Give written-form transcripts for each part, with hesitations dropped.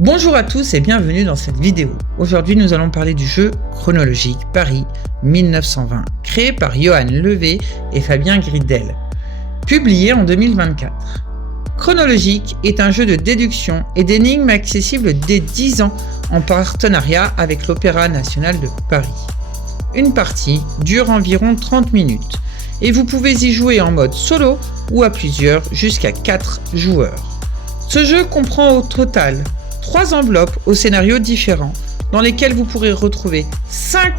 Bonjour à tous et bienvenue dans cette vidéo. Aujourd'hui, nous allons parler du jeu Chronologique Paris 1920, créé par Johan Levé et Fabien Gridel, publié en 2024. Chronologique est un jeu de déduction et d'énigmes accessible dès 10 ans en partenariat avec l'Opéra national de Paris. Une partie dure environ 30 minutes et vous pouvez y jouer en mode solo ou à plusieurs jusqu'à 4 joueurs. Ce jeu comprend au total 3 enveloppes aux scénarios différents dans lesquelles vous pourrez retrouver 5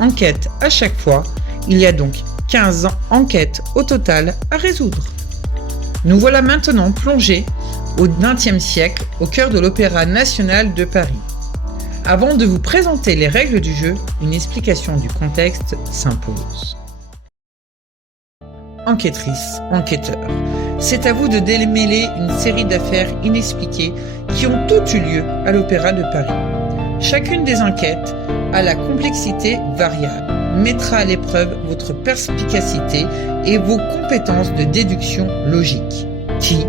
enquêtes à chaque fois. Il y a donc 15 enquêtes au total à résoudre. Nous voilà maintenant plongés au XXe siècle au cœur de l'Opéra national de Paris. Avant de vous présenter les règles du jeu, une explication du contexte s'impose. Enquêtrice, enquêteur, c'est à vous de démêler une série d'affaires inexpliquées qui ont toutes eu lieu à l'Opéra de Paris. Chacune des enquêtes a la complexité variable, mettra à l'épreuve votre perspicacité et vos compétences de déduction logique. Qui,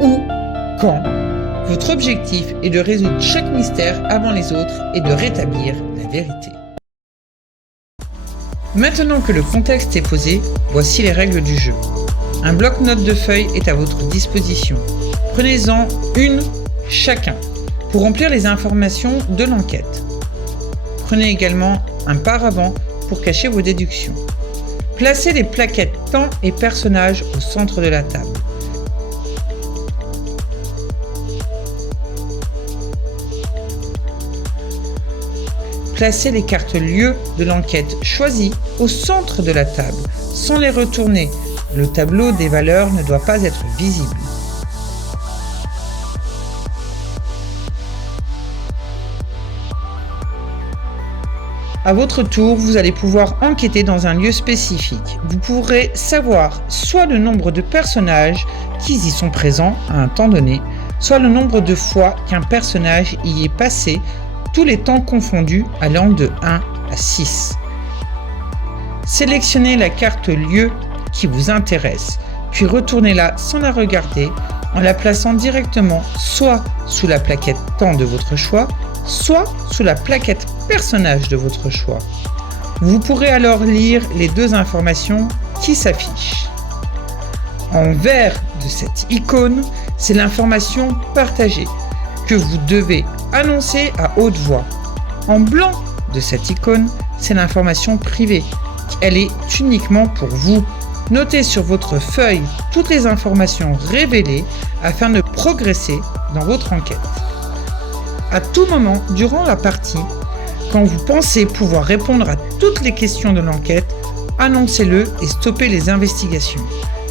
où, quand. Votre objectif est de résoudre chaque mystère avant les autres et de rétablir la vérité. Maintenant que le contexte est posé, voici les règles du jeu. Un bloc-notes de feuilles est à votre disposition. Prenez-en une chacun pour remplir les informations de l'enquête. Prenez également un paravent pour cacher vos déductions. Placez les plaquettes temps et personnages au centre de la table. Placez les cartes lieux de l'enquête choisies au centre de la table, sans les retourner. Le tableau des valeurs ne doit pas être visible. À votre tour, vous allez pouvoir enquêter dans un lieu spécifique. Vous pourrez savoir soit le nombre de personnages qui y sont présents à un temps donné, soit le nombre de fois qu'un personnage y est passé, tous les temps confondus allant de 1 à 6. Sélectionnez la carte lieu qui vous intéresse, puis retournez-la sans la regarder en la plaçant directement soit sous la plaquette temps de votre choix, soit sous la plaquette personnage de votre choix. Vous pourrez alors lire les deux informations qui s'affichent. En vert de cette icône, c'est l'information partagée que vous devez annoncer à haute voix. En blanc de cette icône, c'est l'information privée. Elle est uniquement pour vous. Notez sur votre feuille toutes les informations révélées afin de progresser dans votre enquête. À tout moment durant la partie, quand vous pensez pouvoir répondre à toutes les questions de l'enquête, annoncez-le et stoppez les investigations.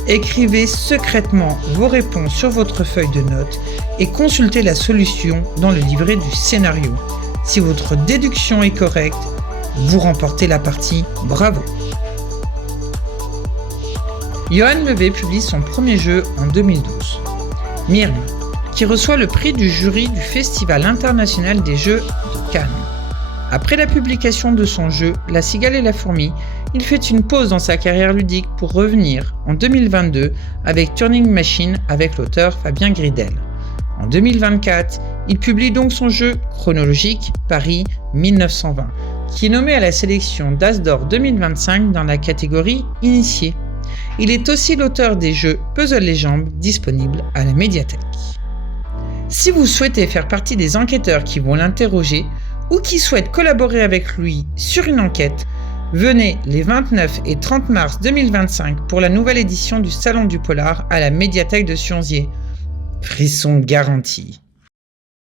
Écrivez secrètement vos réponses sur votre feuille de notes et consultez la solution dans le livret du scénario. Si votre déduction est correcte, vous remportez la partie. Bravo! Johan Levé publie son premier jeu en 2012, Myrme, qui reçoit le prix du jury du Festival international des jeux de Cannes. Après la publication de son jeu La cigale et la fourmi, il fait une pause dans sa carrière ludique pour revenir en 2022 avec Turing Machine avec l'auteur Fabien Gridel. En 2024, il publie donc son jeu Chronologique Paris 1920, qui est nommé à la sélection d'As d'Or 2025 dans la catégorie Initié. Il est aussi l'auteur des jeux Puzzle Légendes disponibles à la médiathèque. Si vous souhaitez faire partie des enquêteurs qui vont l'interroger ou qui souhaitent collaborer avec lui sur une enquête, venez les 29 et 30 mars 2025 pour la nouvelle édition du Salon du Polar à la médiathèque de Sionzier. Frisson garanti.